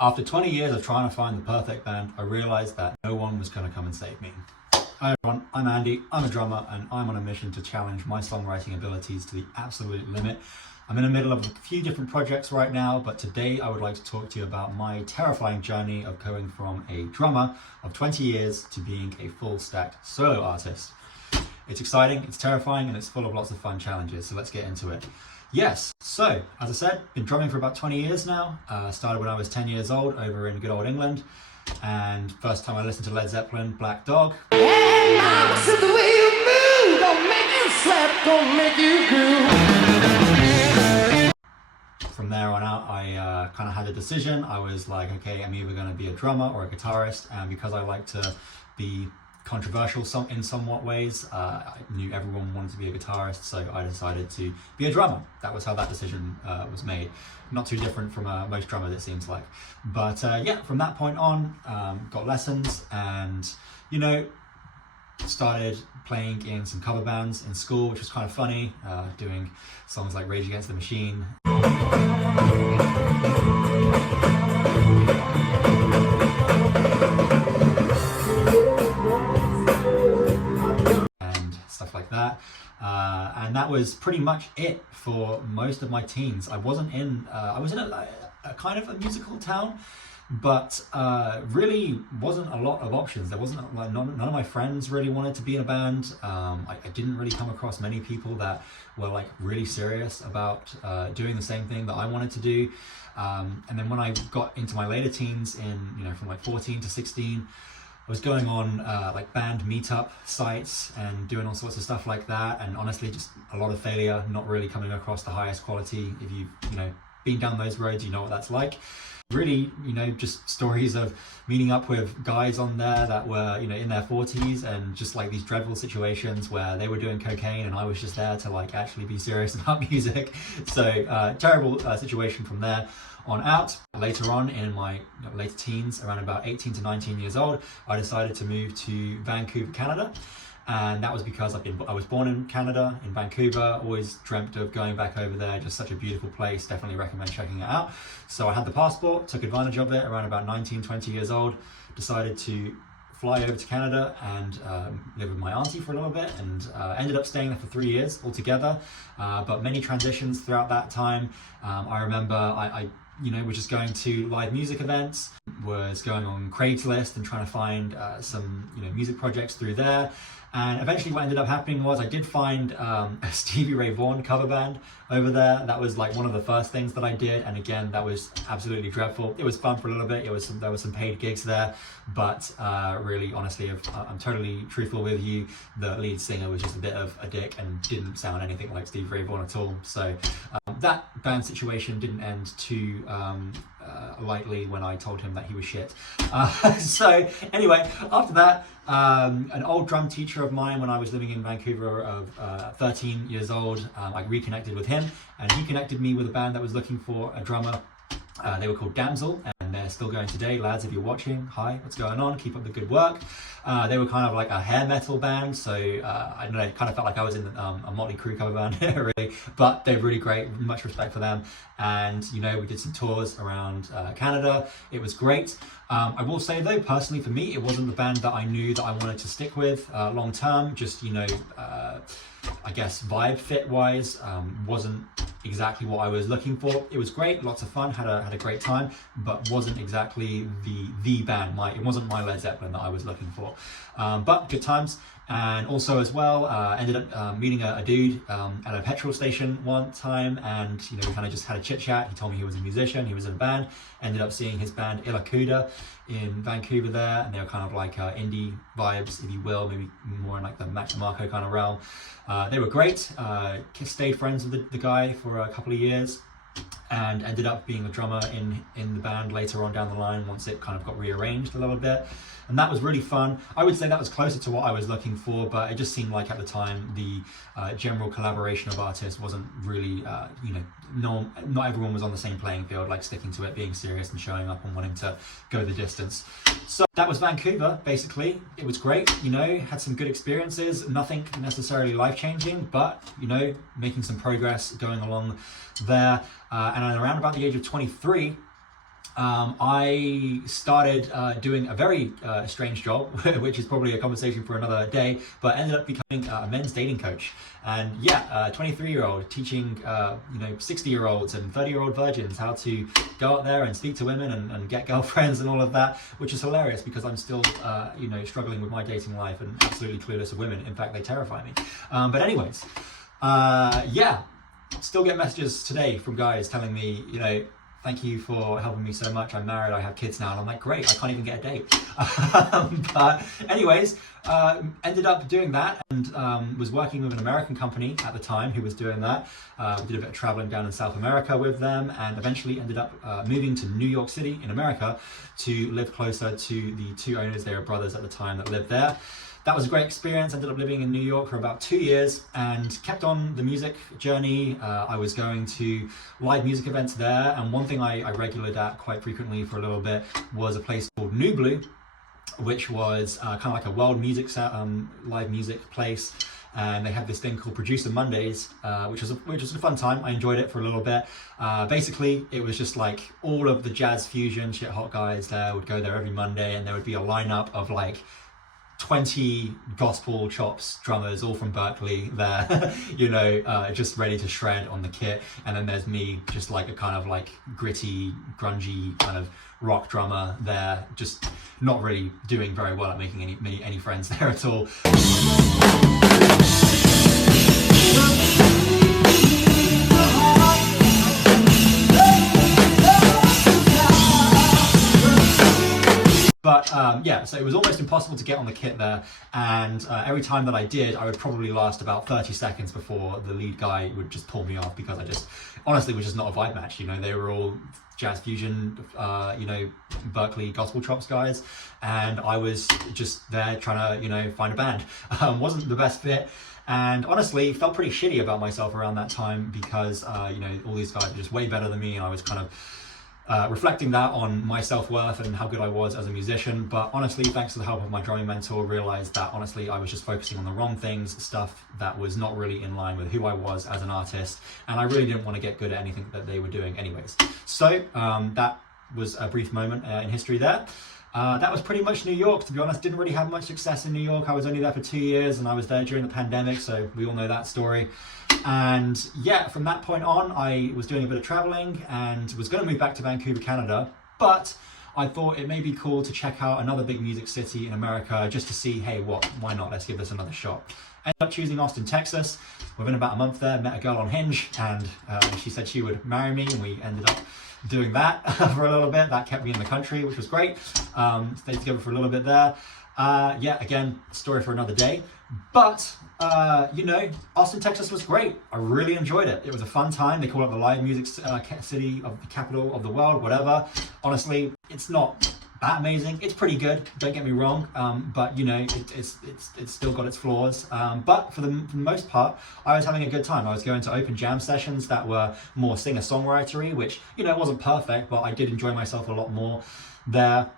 After 20 years of trying to find the perfect band, I realized that no one was going to come and save me. Hi everyone, I'm Andy, I'm a drummer, and I'm on a mission to challenge my songwriting abilities to the absolute limit. I'm in the middle of a few different projects right now, but today I would like to talk to you about my terrifying journey of going from a drummer of 20 years to being a full-stacked solo artist. It's exciting, it's terrifying, and it's full of lots of fun challenges, so let's get into it. Yes, so as I said, been drumming for about 20 years now. Started when I was 10 years old over in good old England, and first time I listened to Led Zeppelin, Black Dog. Hey, mama, said the way you move don't make you sweat, don't make you groove. From there on out, I kind of had a decision. I was like, okay, I'm either going to be a drummer or a guitarist, and because I like to be controversial in somewhat ways, I knew everyone wanted to be a guitarist, so I decided to be a drummer. That was how that decision was made. Not too different from most drummers, it seems like. But yeah, from that point on, got lessons and, you know, started playing in some cover bands in school, which was kind of funny, doing songs like Rage Against the Machine. And stuff like that. And that was pretty much it for most of my teens. I was in a kind of a musical town, but really wasn't a lot of options. There wasn't like none of my friends really wanted to be in a band. I didn't really come across many people that were like really serious about doing the same thing that I wanted to do. And then when I got into my later teens, from like 14 to 16, I was going on like band meetup sites and doing all sorts of stuff like that. And honestly, just a lot of failure, not really coming across the highest quality. If you've been down those roads, you know what that's like. Really, just stories of meeting up with guys on there that were, in their 40s, and just like these dreadful situations where they were doing cocaine and I was just there to like actually be serious about music. So terrible situation from there on out. Later on in my later teens, around about 18 to 19 years old, I decided to move to Vancouver, Canada. And that was because I was born in Canada, in Vancouver, always dreamt of going back over there, just such a beautiful place, definitely recommend checking it out. So I had the passport, took advantage of it around about 19, 20 years old, decided to fly over to Canada and live with my auntie for a little bit, and ended up staying there for 3 years altogether, but many transitions throughout that time. I remember I was just going to live music events, was going on Craigslist and trying to find some music projects through there. And eventually what ended up happening was I did find a Stevie Ray Vaughan cover band over there. That was like one of the first things that I did, and again, that was absolutely dreadful. It was fun for a little bit. There was some paid gigs there, but really, honestly, if I'm totally truthful with you, the lead singer was just a bit of a dick and didn't sound anything like Stevie Ray Vaughan at all. So that band situation didn't end too lightly when I told him that he was shit. So anyway, after that, an old drum teacher of mine when I was living in Vancouver of 13 years old, I reconnected with him, and he connected me with a band that was looking for a drummer. They were called Damsel, and they're still going today. Lads, if you're watching, hi, what's going on? Keep up the good work. They were kind of like a hair metal band, so I don't know, it kind of felt like I was in a Motley Crue cover band, really, but they're really great, much respect for them. And, we did some tours around Canada. It was great. I will say though, personally for me, it wasn't the band that I knew that I wanted to stick with long term, just, I guess vibe fit wise, wasn't exactly what I was looking for. It was great, lots of fun, had a great time, but wasn't exactly the band. It wasn't my Led Zeppelin that I was looking for, but good times. And also as well, ended up meeting a dude at a petrol station one time, and we kind of just had a chit chat. He told me he was a musician, he was in a band. Ended up seeing his band Ilakuda in Vancouver there, and they were kind of like indie vibes, if you will, maybe more in like the Mac DeMarco kind of realm. They were great. Stayed friends with the guy for a couple of years, and ended up being a drummer in the band later on down the line once it kind of got rearranged a little bit. And that was really fun. I would say that was closer to what I was looking for, but it just seemed like at the time the general collaboration of artists wasn't really, not everyone was on the same playing field, like sticking to it, being serious and showing up and wanting to go the distance. So that was Vancouver, basically. It was great, had some good experiences, nothing necessarily life-changing, but, making some progress going along there. And around about the age of 23, I started doing a very strange job, which is probably a conversation for another day, but ended up becoming a men's dating coach. And yeah, 23-year-old teaching 60-year-olds and 30-year-old virgins how to go out there and speak to women and get girlfriends and all of that, which is hilarious because I'm still struggling with my dating life and absolutely clueless of women. In fact, they terrify me. But anyways, still get messages today from guys telling me, thank you for helping me so much. I'm married, I have kids now. And I'm like, great, I can't even get a date. But anyways, ended up doing that and was working with an American company at the time who was doing that. Did a bit of traveling down in South America with them and eventually ended up moving to New York City in America to live closer to the two owners. They were brothers at the time that lived there. That was a great experience. Ended up living in New York for about 2 years and kept on the music journey. I was going to live music events there, and one thing I regulared at quite frequently for a little bit was a place called New Blue, which was kind of like a world music live music place. And they had this thing called Producer Mondays, which was a fun time. I enjoyed it for a little bit. Basically, it was just like all of the jazz fusion shit hot guys there would go there every Monday, and there would be a lineup of like 20 gospel chops drummers, all from Berkeley there, just ready to shred on the kit. And then there's me, just like a kind of like gritty, grungy kind of rock drummer there, just not really doing very well at making any friends there at all. But so it was almost impossible to get on the kit there, and every time that I did, I would probably last about 30 seconds before the lead guy would just pull me off because I just honestly was just not a vibe match. They were all jazz fusion, Berkeley gospel chops guys, and I was just there trying to find a band. Wasn't the best fit. And honestly, felt pretty shitty about myself around that time because, all these guys were just way better than me, and I was kind of reflecting that on my self-worth and how good I was as a musician. But honestly, thanks to the help of my drumming mentor, realized that honestly I was just focusing on the wrong things, stuff that was not really in line with who I was as an artist, and I really didn't want to get good at anything that they were doing anyways. So that was a brief moment in history there. That was pretty much New York, to be honest. Didn't really have much success in New York. I was only there for 2 years, and I was there during the pandemic, so we all know that story. And yeah, from that point on, I was doing a bit of traveling and was going to move back to Vancouver, Canada, but I thought it may be cool to check out another big music city in America just to see, hey, why not? Let's give this another shot. Ended up choosing Austin, Texas. Within about a month there, met a girl on Hinge, and she said she would marry me, and we ended up doing that for a little bit. That kept me in the country, which was great. Stayed together for a little bit there. Again, story for another day. But, Austin, Texas was great. I really enjoyed it. It was a fun time. They call it the live music city of the capital of the world, whatever. Honestly, it's not that amazing. It's pretty good, don't get me wrong. But, it's still got its flaws. But for the most part, I was having a good time. I was going to open jam sessions that were more singer-songwritery, which, it wasn't perfect, but I did enjoy myself a lot more there.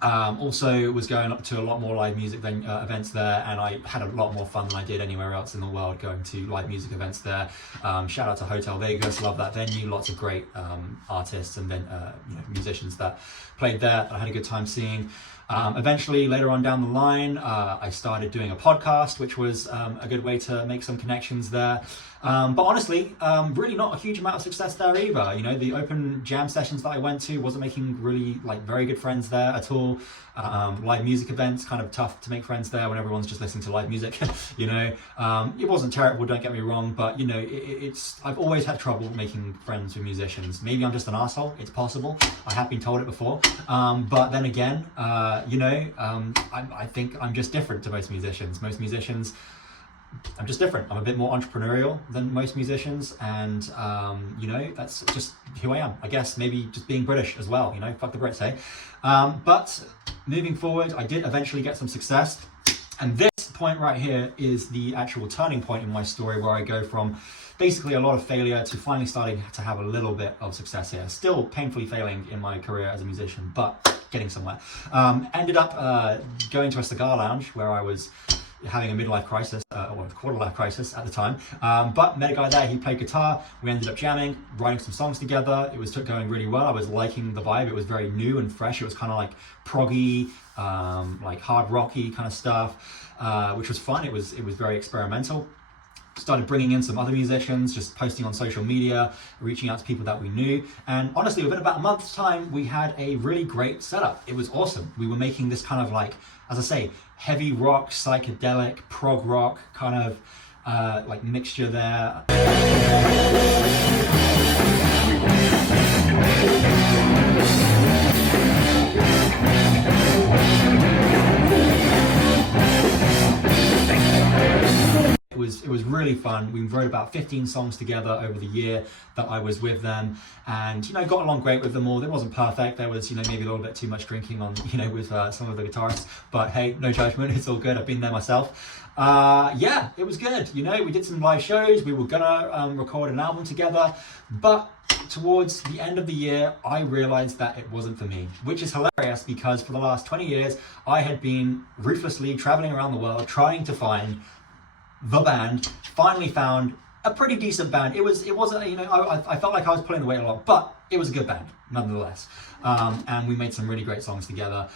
Also was going up to a lot more live music events there, and I had a lot more fun than I did anywhere else in the world going to live music events there. Shout out to Hotel Vegas, love that venue, lots of great artists and then musicians that played there that I had a good time seeing. Eventually, later on down the line, I started doing a podcast, which was a good way to make some connections there. But honestly, really not a huge amount of success there either. The open jam sessions that I went to wasn't making really very good friends there at all. Live music events, kind of tough to make friends there when everyone's just listening to live music. It wasn't terrible, don't get me wrong, but I've always had trouble making friends with musicians. Maybe I'm just an asshole. It's possible. I have been told it before. But then again, I think I'm just different to most musicians. I'm just different. I'm a bit more entrepreneurial than most musicians, and that's just who I am. I guess maybe just being British as well. Fuck the Brits, eh? But moving forward, I did eventually get some success, and this point right here is the actual turning point in my story, where I go from basically a lot of failure to finally starting to have a little bit of success here. Still painfully failing in my career as a musician, but getting somewhere. Ended up going to a cigar lounge where I was having a midlife crisis, or a quarter life crisis at the time. But met a guy there, he played guitar, we ended up jamming, writing some songs together. It was going really well. I was liking the vibe. It was very new and fresh. It was kind of like proggy, like hard rocky kind of stuff, which was fun. It was very experimental. Started bringing in some other musicians, just posting on social media, reaching out to people that we knew. And honestly, within about a month's time, we had a really great setup. It was awesome. We were making this kind of like, as I say, heavy rock, psychedelic, prog rock kind of like mixture there. It was really fun. We wrote about 15 songs together over the year that I was with them, and got along great with them all. It wasn't perfect. There was maybe a little bit too much drinking on with some of the guitarists, but hey, no judgment. It's all good. I've been there myself. Yeah, it was good. We did some live shows. We were gonna record an album together, but towards the end of the year, I realized that it wasn't for me, which is hilarious because for the last 20 years, I had been ruthlessly traveling around the world trying to find the band. Finally found a pretty decent band. It wasn't, I felt like I was pulling the weight a lot, but it was a good band nonetheless. And we made some really great songs together.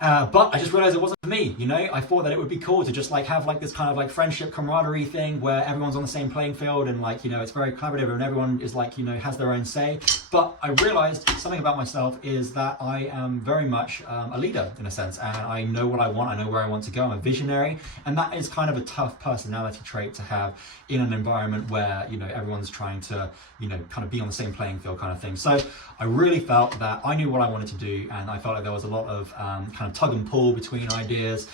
But I just realized it wasn't for me, I thought that it would be cool to just like have like this kind of like friendship camaraderie thing where everyone's on the same playing field and like, it's very collaborative and everyone is like, has their own say. But I realized something about myself is that I am very much a leader in a sense, and I know what I want, I know where I want to go, I'm a visionary, and that is kind of a tough personality trait to have in an environment where, everyone's trying to, kind of be on the same playing field kind of thing. So I really felt that I knew what I wanted to do, and I felt like there was a lot of kind of tug and pull between ideas,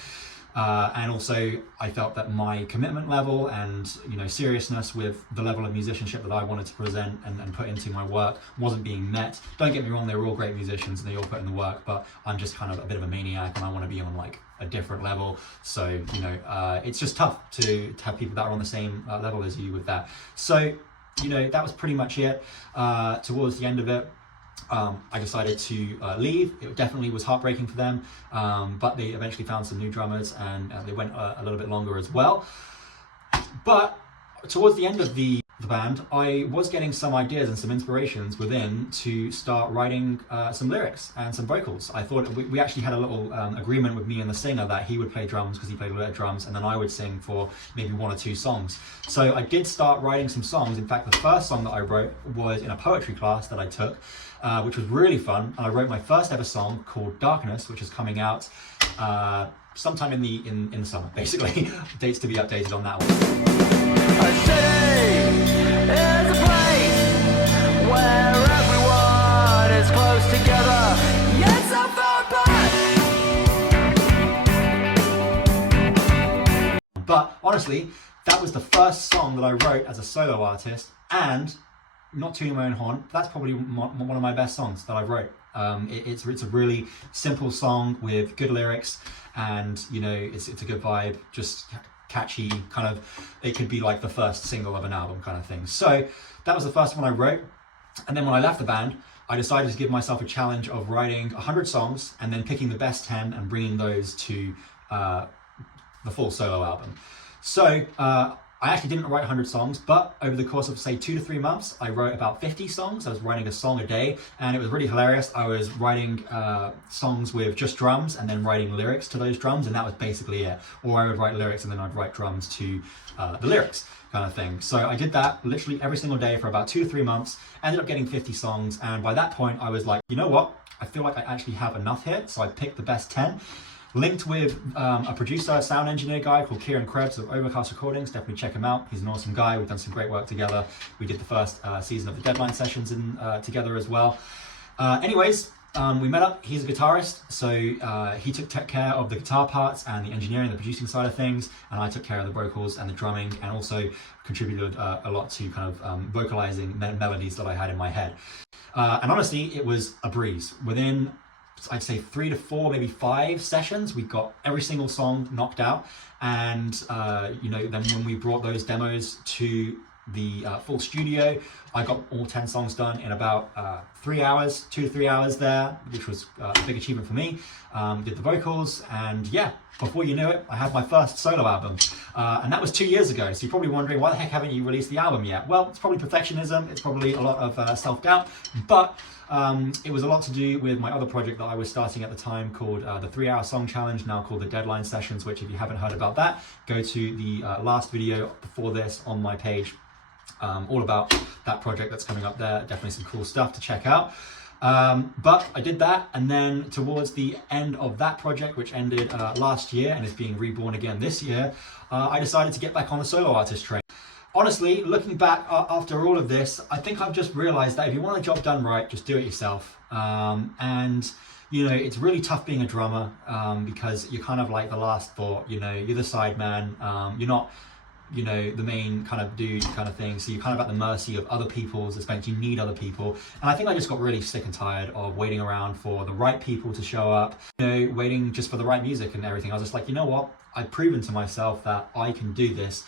and also I felt that my commitment level and seriousness with the level of musicianship that I wanted to present and put into my work wasn't being met. Don't get me wrong, they were all great musicians and they all put in the work, but I'm just kind of a bit of a maniac and I want to be on like a different level. So it's just tough to have people that are on the same level as you with that. So that was pretty much it. Towards the end of it, I decided to leave. It definitely was heartbreaking for them, but they eventually found some new drummers and they went a little bit longer as well. But towards the end of the band, I was getting some ideas and some inspirations within to start writing some lyrics and some vocals. I thought we actually had a little agreement with me and the singer that he would play drums because he played a lot of drums, and then I would sing for maybe 1 or 2 songs. So I did start writing some songs. In fact, the first song that I wrote was in a poetry class that I took, which was really fun. And I wrote my first ever song called Darkness, which is coming out sometime in the summer, basically. Dates to be updated on that one. A city is a place where everyone is close together, yet so far apart. But honestly, that was the first song that I wrote as a solo artist, and not tooting my own horn, that's probably one of my best songs that I wrote. It's a really simple song with good lyrics, and it's a good vibe, just catchy, kind of, it could be like the first single of an album kind of thing. So that was the first one I wrote. And then when I left the band, I decided to give myself a challenge of writing 100 songs and then picking the best 10 and bringing those to the full solo album. So I actually didn't write 100 songs, but over the course of say 2 to 3 months, I wrote about 50 songs. I was writing a song a day, and it was really hilarious. I was writing songs with just drums and then writing lyrics to those drums, and that was basically it. Or I would write lyrics and then I'd write drums to the lyrics kind of thing. So I did that literally every single day for about 2 to 3 months, ended up getting 50 songs, and by that point I was like, you know what? I feel like I actually have enough here, so I picked the best 10. Linked with a producer, a sound engineer guy called Kieran Krebs of Overcast Recordings. Definitely check him out. He's an awesome guy. We've done some great work together. We did the first season of the Deadline sessions together as well. Anyways, we met up. He's a guitarist, so he took care of the guitar parts and the engineering, the producing side of things, and I took care of the vocals and the drumming, and also contributed a lot to kind of vocalizing melodies that I had in my head. And honestly, it was a breeze. Within, I'd say 3 to 4, maybe 5 sessions, we got every single song knocked out. And then when we brought those demos to the full studio. I got all 10 songs done in about 3 hours, 2 to 3 hours there, which was a big achievement for me. Did the vocals, and yeah, before you knew it, I had my first solo album. And that was 2 years ago, so you're probably wondering, why the heck haven't you released the album yet? Well, it's probably perfectionism, it's probably a lot of self-doubt, but it was a lot to do with my other project that I was starting at the time called the 3 Hour Song Challenge, now called the Deadline Sessions, which if you haven't heard about that, go to the last video before this on my page, all about that project that's coming up there. Definitely some cool stuff to check out. But I did that, and then towards the end of that project, which ended last year and is being reborn again this year, I decided to get back on the solo artist train. Honestly, looking back after all of this, I think I've just realized that if you want a job done right, just do it yourself. And you know, it's really tough being a drummer because you're kind of like the last thought, you know, you're the sideman, you're not, you know, the main kind of dude kind of thing, so you're kind of at the mercy of other people's expense. You need other people, and I think I just got really sick and tired of waiting around for the right people to show up, you know, waiting just for the right music and everything. I was just like, you know what, I've proven to myself that I can do this.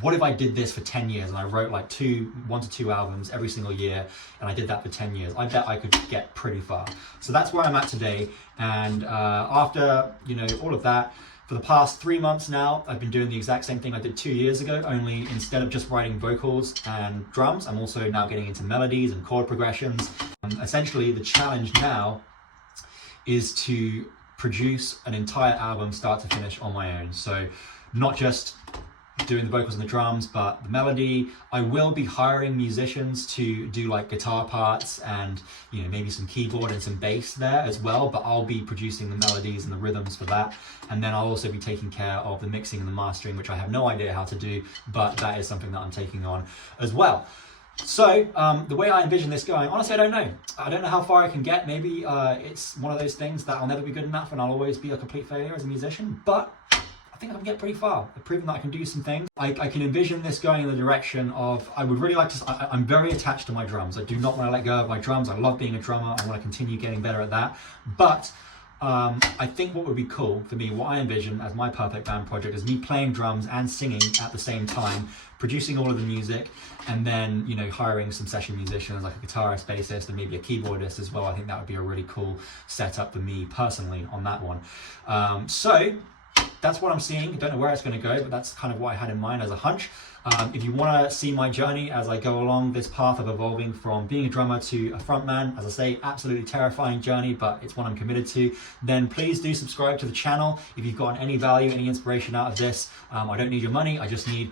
What if I did this for 10 years and I wrote like 1 to 2 albums every single year, and I did that for 10 years? I bet I could get pretty far. So that's where I'm at today, and after, you know, all of that, for the past 3 months now, I've been doing the exact same thing I did 2 years ago, only instead of just writing vocals and drums, I'm also now getting into melodies and chord progressions. Essentially, the challenge now is to produce an entire album start to finish on my own. So not just doing the vocals and the drums, but the melody. I will be hiring musicians to do like guitar parts and, you know, maybe some keyboard and some bass there as well, but I'll be producing the melodies and the rhythms for that. And then I'll also be taking care of the mixing and the mastering, which I have no idea how to do, but that is something that I'm taking on as well. So the way I envision this going, honestly, I don't know. I don't know how far I can get. Maybe it's one of those things that I'll never be good enough and I'll always be a complete failure as a musician, but I think I can get pretty far. I've proven that I can do some things. I can envision this going in the direction of, I would really like to, I'm very attached to my drums. I do not want to let go of my drums. I love being a drummer. I want to continue getting better at that. But I think what would be cool for me, what I envision as my perfect band project, is me playing drums and singing at the same time, producing all of the music, and then, you know, hiring some session musicians like a guitarist, bassist, and maybe a keyboardist as well. I think that would be a really cool setup for me personally on that one. So that's what I'm seeing. Don't know where it's going to go, but that's kind of what I had in mind as a hunch. If you want to see my journey as I go along this path of evolving from being a drummer to a frontman, as I say, absolutely terrifying journey, but it's one I'm committed to, then please do subscribe to the channel. If you've gotten any value, any inspiration out of this, I don't need your money. I just need,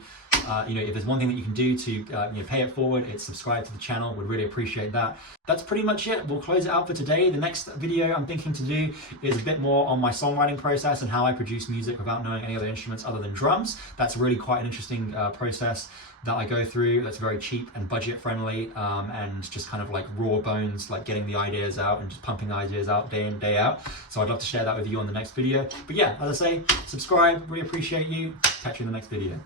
you know, if there's one thing that you can do to you know, pay it forward, it's subscribe to the channel. Would really appreciate that. That's pretty much it. We'll close it out for today. The next video I'm thinking to do is a bit more on my songwriting process and how I produce music without knowing any other instruments other than drums. That's really quite an interesting process that I go through. That's very cheap and budget friendly, and just kind of like raw bones, like getting the ideas out and just pumping ideas out day in, day out. So I'd love to share that with you on the next video. But yeah, as I say, subscribe, really appreciate you. Catch you in the next video.